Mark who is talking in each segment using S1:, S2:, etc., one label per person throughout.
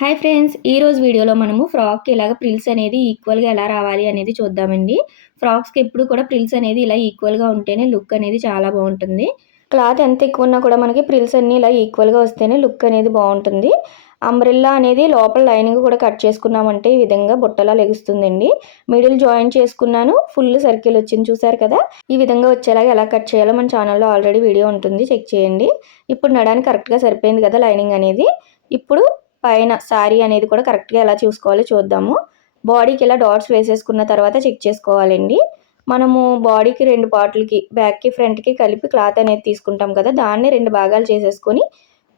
S1: Hi friends ఈరోజు వీడియోలో మనము ఫ్రాక్కి ఇలాగ ప్రిల్స్ అనేది ఈక్వల్గా ఎలా రావాలి అనేది చూద్దామండి. ఫ్రాక్స్కి ఎప్పుడు కూడా ప్రిల్స్ అనేది ఇలా ఈక్వల్గా ఉంటేనే లుక్ అనేది చాలా బాగుంటుంది. క్లాత్ ఎంత ఎక్కువ ఉన్నా కూడా మనకి ప్రిల్స్ అన్నీ ఇలా ఈక్వల్గా వస్తేనే లుక్ అనేది బాగుంటుంది. అంబ్రిల్లా అనేది లోపల లైనింగ్ కూడా కట్ చేసుకున్నామంటే ఈ విధంగా బుట్టలా లెగుస్తుందండి. మిడిల్ జాయిన్ చేసుకున్నాను ఫుల్ సర్కిల్ వచ్చింది చూసారు కదా? ఈ విధంగా వచ్చేలాగా ఎలా కట్ చేయాలో మన ఛానల్లో ఆల్రెడీ వీడియో ఉంటుంది చెక్ చేయండి. ఇప్పుడు నడానికి కరెక్ట్గా సరిపోయింది కదా లైనింగ్ అనేది? ఇప్పుడు పైన శారీ అనేది కూడా కరెక్ట్గా ఎలా చూసుకోవాలో చూద్దాము. బాడీకి ఇలా డాట్స్ వేసేసుకున్న తర్వాత చెక్ చేసుకోవాలండి. మనము బాడీకి రెండు పార్ట్లకి బ్యాక్కి ఫ్రంట్కి కలిపి క్లాత్ అనేది తీసుకుంటాం కదా దాన్ని రెండు భాగాలు చేసేసుకొని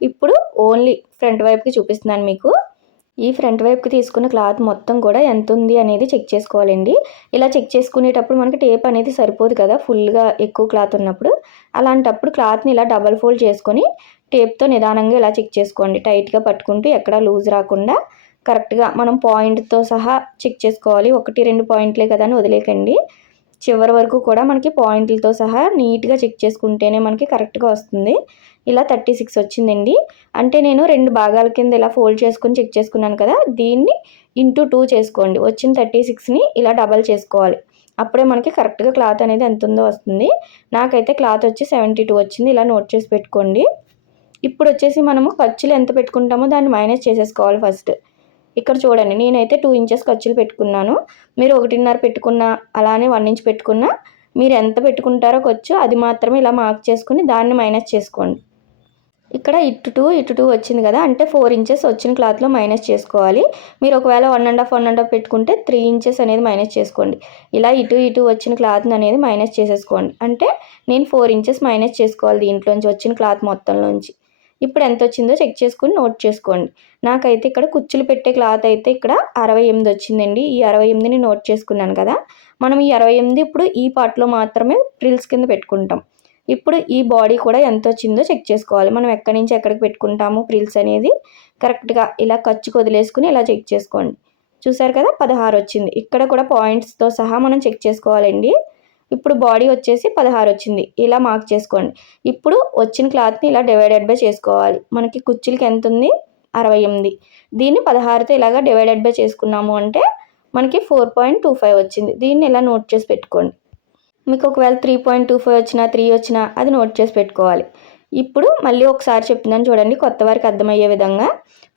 S1: ఇప్పుడు ఓన్లీ ఫ్రంట్ వైపుకి చూపిస్తున్నాను మీకు. ఈ ఫ్రంట్ వైపుకి తీసుకున్న క్లాత్ మొత్తం కూడా ఎంత ఉంది అనేది చెక్ చేసుకోవాలండి. ఇలా చెక్ చేసుకునేటప్పుడు మనకి టేప్ అనేది సరిపోదు కదా ఫుల్గా ఎక్కువ క్లాత్ ఉన్నప్పుడు. అలాంటప్పుడు క్లాత్ని ఇలా డబల్ ఫోల్డ్ చేసుకొని టేప్తో నిదానంగా ఇలా చెక్ చేసుకోండి. టైట్గా పట్టుకుంటూ ఎక్కడ లూజ్ రాకుండా కరెక్ట్గా మనం పాయింట్తో సహా చెక్ చేసుకోవాలి. ఒకటి రెండు పాయింట్లే కదా అని వదిలేకండి చివరి వరకు కూడా మనకి పాయింట్లతో సహా నీట్గా చెక్ చేసుకుంటేనే మనకి కరెక్ట్గా వస్తుంది. ఇలా థర్టీ సిక్స్ వచ్చిందండి. అంటే నేను రెండు భాగాల కింద ఇలా ఫోల్డ్ చేసుకుని చెక్ చేసుకున్నాను కదా దీన్ని ఇంటూ టూ చేసుకోండి. వచ్చిన థర్టీ సిక్స్ని ఇలా డబల్ చేసుకోవాలి. అప్పుడే మనకి కరెక్ట్గా క్లాత్ అనేది ఎంత ఉందో వస్తుంది. నాకైతే క్లాత్ వచ్చి సెవెంటీ టూ వచ్చింది. ఇలా నోట్ చేసి పెట్టుకోండి. ఇప్పుడు వచ్చేసి మనము ఖర్చులు ఎంత పెట్టుకుంటామో దాన్ని మైనస్ చేసేసుకోవాలి ఫస్ట్. ఇక్కడ చూడండి నేనైతే టూ ఇంచెస్ ఖర్చులు పెట్టుకున్నాను. మీరు ఒకటిన్నర పెట్టుకున్న అలానే వన్ ఇంచ్ పెట్టుకున్నా మీరు ఎంత పెట్టుకుంటారో ఖర్చు అది మాత్రమే ఇలా మార్క్ చేసుకుని దాన్ని మైనస్ చేసుకోండి. ఇక్కడ ఇటు టూ ఇటు టూ వచ్చింది కదా అంటే ఫోర్ ఇంచెస్ వచ్చిన క్లాత్లో మైనస్ చేసుకోవాలి. మీరు ఒకవేళ one and half one and half పెట్టుకుంటే త్రీ ఇంచెస్ అనేది మైనస్ చేసుకోండి. ఇలా ఇటు ఇటు వచ్చిన క్లాత్ అనేది మైనస్ చేసేసుకోండి. అంటే నేను ఫోర్ ఇంచెస్ మైనస్ చేసుకోవాలి దీంట్లోంచి వచ్చిన క్లాత్ మొత్తంలోంచి. ఇప్పుడు ఎంత వచ్చిందో చెక్ చేసుకుని నోట్ చేసుకోండి. నాకైతే ఇక్కడ కుచ్చులు పెట్టే క్లాత్ అయితే ఇక్కడ అరవై ఎనిమిది వచ్చిందండి. ఈ అరవై ఎనిమిదిని నోట్ చేసుకున్నాను కదా. మనం ఈ అరవై ఎనిమిది ఇప్పుడు ఈ పార్ట్లో మాత్రమే ప్రిల్స్ కింద పెట్టుకుంటాం. ఇప్పుడు ఈ బాడీ కూడా ఎంత వచ్చిందో చెక్ చేసుకోవాలి. మనం ఎక్కడి నుంచి ఎక్కడికి పెట్టుకుంటాము ప్రిల్స్ అనేది? కరెక్ట్గా ఇలా ఖర్చు వదిలేసుకుని ఇలా చెక్ చేసుకోండి. చూసారు కదా? పదహారు వచ్చింది. ఇక్కడ కూడా పాయింట్స్తో సహా మనం చెక్ చేసుకోవాలండి. ఇప్పుడు బాడీ వచ్చేసి పదహారు వచ్చింది. ఇలా మార్క్ చేసుకోండి. ఇప్పుడు వచ్చిన క్లాత్ని ఇలా డివైడెడ్ బై చేసుకోవాలి. మనకి కుర్చీలకి ఎంత ఉంది? అరవై ఎనిమిది. దీన్ని పదహారుతో ఇలాగా డివైడెడ్ బై చేసుకున్నాము అంటే మనకి ఫోర్ పాయింట్ టూ ఫైవ్ వచ్చింది. దీన్ని ఇలా నోట్ చేసి పెట్టుకోండి. మీకు ఒకవేళ త్రీ పాయింట్ టూ ఫైవ్ వచ్చినా త్రీ వచ్చినా అది నోట్ చేసి పెట్టుకోవాలి. ఇప్పుడు మళ్ళీ ఒకసారి చెప్తున్నాను చూడండి కొత్త వారికి అర్థమయ్యే విధంగా.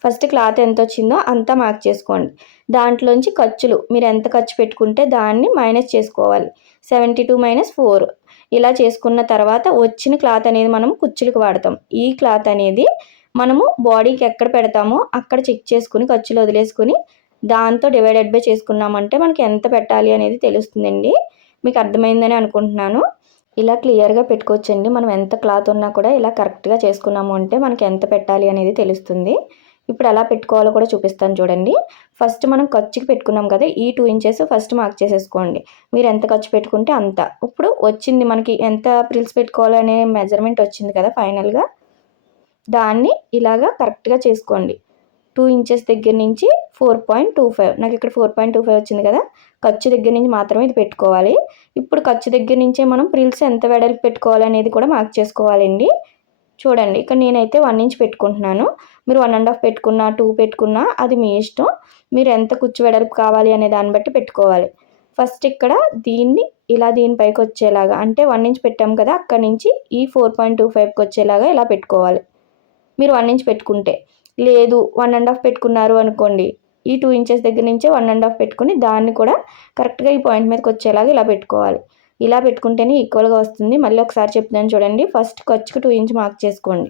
S1: ఫస్ట్ క్లాత్ ఎంత వచ్చిందో అంతా మార్క్ చేసుకోండి. దాంట్లోంచి ఖర్చులు మీరు ఎంత ఖర్చు పెట్టుకుంటే దాన్ని మైనస్ చేసుకోవాలి. Seventy two minus four. ఇలా చేసుకున్న తర్వాత వచ్చిన క్లాత్ అనేది మనం కుచ్చులకు వాడతాం. ఈ క్లాత్ అనేది మనము బాడీకి ఎక్కడ పెడతామో అక్కడ చెక్ చేసుకుని ఖర్చులు వదిలేసుకుని దాంతో డివైడెడ్ బై చేసుకున్నామంటే మనకి ఎంత పెట్టాలి అనేది తెలుస్తుందండి. మీకు అర్థమైందని అనుకుంటున్నాను. ఇలా క్లియర్గా పెట్టుకోవచ్చండి. మనం ఎంత క్లాత్ ఉన్నా కూడా ఇలా కరెక్ట్గా చేసుకున్నాము అంటే మనకి ఎంత పెట్టాలి అనేది తెలుస్తుంది. ఇప్పుడు ఎలా పెట్టుకోవాలో కూడా చూపిస్తాను చూడండి. ఫస్ట్ మనం ఖర్చుకి పెట్టుకున్నాం కదా ఈ టూ ఇంచెస్ ఫస్ట్ మార్క్ చేసేసుకోండి. మీరు ఎంత ఖర్చు పెట్టుకుంటే అంత. ఇప్పుడు వచ్చింది మనకి ఎంత ప్రిల్స్ పెట్టుకోవాలనే మెజర్మెంట్ వచ్చింది కదా ఫైనల్గా. దాన్ని ఇలాగా కరెక్ట్గా చేసుకోండి. టూ ఇంచెస్ దగ్గర నుంచి ఫోర్ పాయింట్ టూ ఫైవ్ నాకు ఇక్కడ ఫోర్ పాయింట్ టూ ఫైవ్ వచ్చింది కదా. ఖర్చు దగ్గర నుంచి మాత్రమే ఇది పెట్టుకోవాలి. ఇప్పుడు ఖర్చు దగ్గర నుంచే మనం ప్రిల్స్ ఎంత వెడల్పు పెట్టుకోవాలి అనేది కూడా మార్క్ చేసుకోవాలండి. చూడండి ఇక్కడ నేనైతే వన్ ఇంచ్ పెట్టుకుంటున్నాను. మీరు వన్ అండ్ హాఫ్ పెట్టుకున్నా టూ పెట్టుకున్నా అది మీ ఇష్టం. మీరు ఎంత కుచ్చు వెడల్పు కావాలి అనే దాన్ని బట్టి పెట్టుకోవాలి. ఫస్ట్ ఇక్కడ దీన్ని ఇలా దీనిపైకి వచ్చేలాగా అంటే వన్ ఇంచ్ పెట్టాం కదా అక్కడ నుంచి ఈ ఫోర్ పాయింట్ టూ ఫైవ్కి వచ్చేలాగా ఇలా పెట్టుకోవాలి. మీరు వన్ ఇంచ్ పెట్టుకుంటే. లేదు వన్ అండ్ హాఫ్ పెట్టుకున్నారు అనుకోండి ఈ టూ ఇంచెస్ దగ్గర నుంచే వన్ అండ్ హాఫ్ పెట్టుకుని దాన్ని కూడా కరెక్ట్గా ఈ పాయింట్ మీదకి వచ్చేలాగా ఇలా పెట్టుకోవాలి. ఇలా పెట్టుకుంటేనే ఈక్వల్గా వస్తుంది. మళ్ళీ ఒకసారి చెప్తున్నాను చూడండి. ఫస్ట్ ఖర్చుకు టూ ఇంచ్ మార్క్ చేసుకోండి.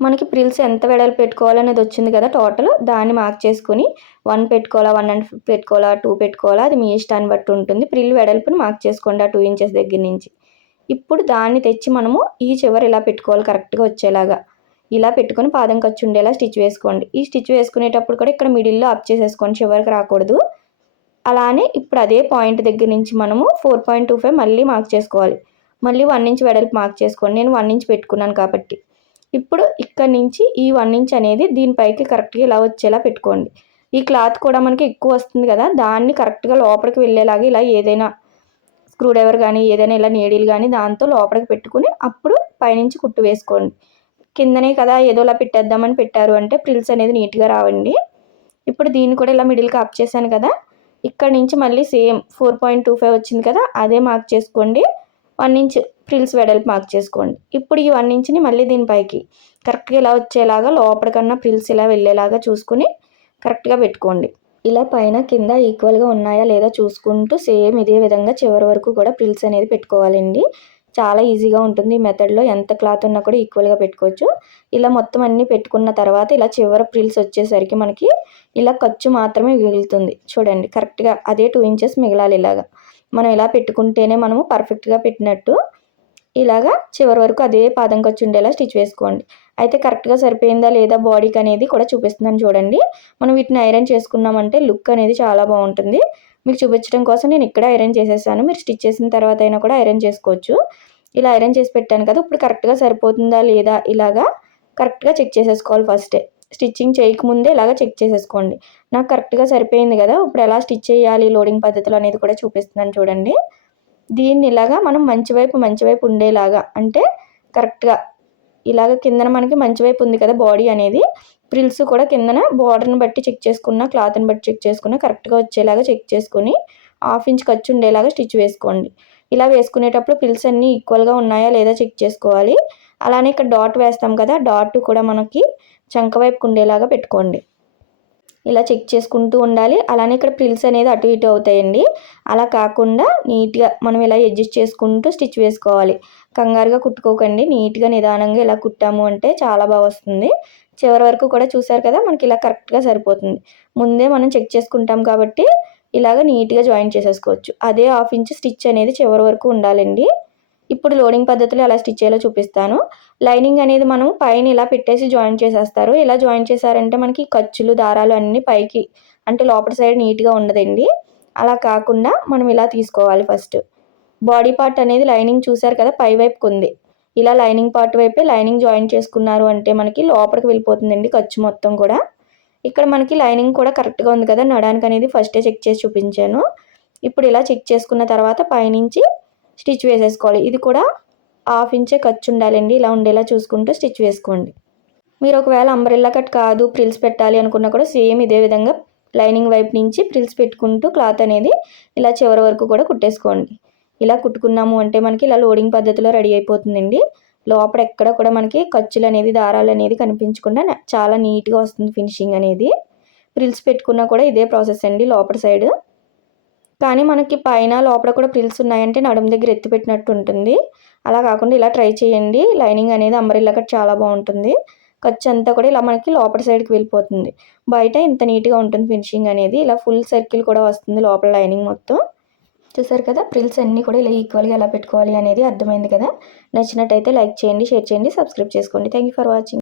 S1: మనకి ప్రిల్స్ ఎంత వెడల్పు పెట్టుకోవాలనేది వచ్చింది కదా టోటల్ దాన్ని మార్క్ చేసుకుని వన్ పెట్టుకోవాలా వన్ అండ్ పెట్టుకోవాలా టూ పెట్టుకోవాలా అది మీ ఇష్టాన్ని బట్టి ఉంటుంది. ప్రిల్ వెడల్పుని మార్క్ చేసుకోండి ఆ టూ ఇంచెస్ దగ్గర నుంచి. ఇప్పుడు దాన్ని తెచ్చి మనము ఈ చివరి ఇలా పెట్టుకోవాలి కరెక్ట్గా వచ్చేలాగా. ఇలా పెట్టుకొని పాదం ఖర్చు ఉండేలా స్టిచ్ వేసుకోండి. ఈ స్టిచ్ వేసుకునేటప్పుడు కూడా ఇక్కడ మిడిల్లో అప్ చేసేసుకోండి చివరికి రాకూడదు. అలానే ఇప్పుడు అదే పాయింట్ దగ్గర నుంచి మనము ఫోర్ పాయింట్ టూ ఫైవ్ మళ్ళీ మార్క్ చేసుకోవాలి. మళ్ళీ వన్ ఇంచ్ వెడల్పు మార్క్ చేసుకోండి. నేను వన్ ఇంచ్ పెట్టుకున్నాను కాబట్టి. ఇప్పుడు ఇక్కడ నుంచి ఈ వన్ ఇంచ్ అనేది దీనిపైకి కరెక్ట్గా ఇలా వచ్చేలా పెట్టుకోండి. ఈ క్లాత్ కూడా మనకి ఎక్కువ వస్తుంది కదా దాన్ని కరెక్ట్గా లోపలికి వెళ్ళేలాగా ఇలా ఏదైనా స్క్రూ డ్రైవర్ కానీ ఏదైనా ఇలా నీడిల్ కానీ దాంతో లోపలికి పెట్టుకుని అప్పుడు పైనుంచి కుట్టు వేసుకోండి. కిందనే కదా ఏదోలా పెట్టేద్దామని పెట్టారు అంటే ప్రిల్స్ అనేది నీట్గా రావండి. ఇప్పుడు దీన్ని కూడా ఇలా మిడిల్కి అప్ చేశాను కదా ఇక్కడ నుంచి మళ్ళీ same four point two five వచ్చింది కదా అదే మార్క్ చేసుకోండి. వన్ ఇంచ్ ఫ్రిల్స్ వెడల్పు మార్క్ చేసుకోండి. ఇప్పుడు ఈ వన్ ఇంచ్ని మళ్ళీ దీనిపైకి కరెక్ట్గా ఇలా వచ్చేలాగా లోపలికన్నా ఫ్రిల్స్ ఇలా వెళ్ళేలాగా చూసుకుని కరెక్ట్గా పెట్టుకోండి. ఇలా పైన కింద ఈక్వల్గా ఉన్నాయా లేదా చూసుకుంటూ సేమ్ ఇదే విధంగా చివరి వరకు కూడా ఫ్రిల్స్ అనేది పెట్టుకోవాలండి. చాలా ఈజీగా ఉంటుంది. ఈ మెథడ్లో ఎంత క్లాత్ ఉన్నా కూడా ఈక్వల్గా పెట్టుకోవచ్చు. ఇలా మొత్తం అన్నీ పెట్టుకున్న తర్వాత ఇలా చివరి ప్రిల్స్ వచ్చేసరికి మనకి ఇలా ఖర్చు మాత్రమే మిగులుతుంది. చూడండి కరెక్ట్గా అదే టూ ఇంచెస్ మిగలాలి ఇలాగా. మనం ఇలా పెట్టుకుంటేనే మనము పర్ఫెక్ట్గా పెట్టినట్టు ఇలాగా చివరి వరకు అదే పాదం ఖర్చు ఉండేలా స్టిచ్ వేసుకోండి. అయితే కరెక్ట్గా సరిపోయిందా లేదా బాడీకి అనేది కూడా చూపిస్తున్నాను చూడండి. మనం వీటిని ఐరన్ చేసుకున్నామంటే లుక్ అనేది చాలా బాగుంటుంది. మీకు చూపించడం కోసం నేను ఇక్కడ ఐరన్ చేసేసాను. మీరు స్టిచ్ చేసిన తర్వాత అయినా కూడా ఐరన్ చేసుకోవచ్చు. ఇలా ఐరన్ చేసి పెట్టాను కదా ఇప్పుడు కరెక్ట్గా సరిపోతుందా లేదా ఇలాగా కరెక్ట్గా చెక్ చేసేసుకోవాలి ఫస్టే స్టిచ్చింగ్ చేయకముందే ఇలాగా చెక్ చేసేసుకోండి. నాకు కరెక్ట్గా సరిపోయింది కదా ఇప్పుడు ఎలా స్టిచ్ చేయాలి లోడింగ్ పద్ధతులు అనేది కూడా చూపిస్తున్నాను చూడండి. దీన్ని ఇలాగా మనం మంచి వైపు మంచి వైపు ఉండేలాగా అంటే కరెక్ట్గా ఇలాగ కిందన మనకి మంచి వైపు ఉంది కదా బాడీ అనేది. ప్రిల్స్ కూడా కిందన బార్డర్ని బట్టి చెక్ చేసుకున్న క్లాత్ని బట్టి చెక్ చేసుకున్న కరెక్ట్గా వచ్చేలాగా చెక్ చేసుకుని హాఫ్ ఇంచ్ ఖర్చు ఉండేలాగా స్టిచ్ వేసుకోండి. ఇలా వేసుకునేటప్పుడు పిల్స్ అన్నీ ఈక్వల్గా ఉన్నాయా లేదా చెక్ చేసుకోవాలి. అలానే ఇక్కడ డాట్ వేస్తాం కదా డాట్ కూడా మనకి చంక వైపుకు ఉండేలాగా పెట్టుకోండి. ఇలా చెక్ చేసుకుంటూ ఉండాలి. అలానే ఇక్కడ ప్రిల్స్ అనేది అటు ఇటు అవుతాయండి. అలా కాకుండా నీట్గా మనం ఇలా అడ్జస్ట్ చేసుకుంటూ స్టిచ్ వేసుకోవాలి. కంగారుగా కుట్టుకోకండి. నీట్గా నిదానంగా ఇలా కుట్టాము అంటే చాలా బాగా వస్తుంది. చివరి వరకు కూడా చూసారు కదా మనకి ఇలా కరెక్ట్గా సరిపోతుంది. ముందే మనం చెక్ చేసుకుంటాం కాబట్టి ఇలాగ నీట్గా జాయిన్ చేసేసుకోవచ్చు. అదే హాఫ్ ఇంచ్ స్టిచ్ అనేది చివరి వరకు ఉండాలండి. ఇప్పుడు లోడింగ్ పద్ధతిలో ఎలా స్టిచ్ చేయాలో చూపిస్తాను. లైనింగ్ అనేది మనం పైన ఇలా పెట్టేసి జాయిన్ చేసేస్తారు. ఇలా జాయిన్ చేశారంటే మనకి ఖర్చులు దారాలు అన్నీ పైకి అంటే లోపల సైడ్ నీట్గా ఉండదండి. అలా కాకుండా మనం ఇలా తీసుకోవాలి ఫస్ట్. బాడీ పార్ట్ అనేది లైనింగ్ చూసారు కదా పై వైపుకు ఉంది. ఇలా లైనింగ్ పార్ట్ వైపే లైనింగ్ జాయిన్ చేసుకున్నారు అంటే మనకి లోపలికి వెళ్ళిపోతుందండి ఖర్చు మొత్తం కూడా. ఇక్కడ మనకి లైనింగ్ కూడా కరెక్ట్గా ఉంది కదా నడానికి అనేది ఫస్టే చెక్ చేసి చూపించాను. ఇప్పుడు ఇలా చెక్ చేసుకున్న తర్వాత పైనుంచి స్టిచ్ వేసేసుకోవాలి. ఇది కూడా హాఫ్ ఇంచే ఖర్చు ఉండాలండి. ఇలా ఉండేలా చూసుకుంటూ స్టిచ్ వేసుకోండి. మీరు ఒకవేళ అంబ్రెల్లా కట్ కాదు ప్రిల్స్ పెట్టాలి అనుకున్నా కూడా సేమ్ ఇదే విధంగా లైనింగ్ వైపు నుంచి ప్రిల్స్ పెట్టుకుంటూ క్లాత్ అనేది ఇలా చివరి వరకు కూడా కుట్టేసుకోండి. ఇలా కుట్టుకున్నాము అంటే మనకి ఇలా లోడింగ్ పద్ధతిలో రెడీ అయిపోతుందండి. లోపల ఎక్కడ కూడా మనకి ఖర్చులు అనేది దారాలు అనేది కనిపించకుండా చాలా నీట్గా వస్తుంది ఫినిషింగ్ అనేది. ప్రిల్స్ పెట్టుకున్నా కూడా ఇదే ప్రాసెస్ అండి లోపల సైడ్. కానీ మనకి పైన లోపల కూడా ప్రిల్స్ ఉన్నాయంటే నడుము దగ్గర ఎత్తి పెట్టినట్టు ఉంటుంది అలా కాకుండా ఇలా ట్రై చేయండి. లైనింగ్ అనేది అంబరిల్లా కట్ చాలా బాగుంటుంది. ఖర్చు అంతా కూడా ఇలా మనకి లోపల సైడ్కి వెళ్ళిపోతుంది. బయట ఇంత నీట్గా ఉంటుంది ఫినిషింగ్ అనేది. ఇలా ఫుల్ సర్కిల్ కూడా వస్తుంది లోపల లైనింగ్ మొత్తం. చూసారు కదా? ప్రిల్స్ అన్నీ కూడా ఇలా ఈక్వల్గా ఎలా పెట్టుకోవాలి అనేది అర్థమైంది కదా? నచ్చినట్టయితే లైక్ చేయండి షేర్ చేయండి సబ్స్క్రైబ్ చేసుకోండి. Thank for watching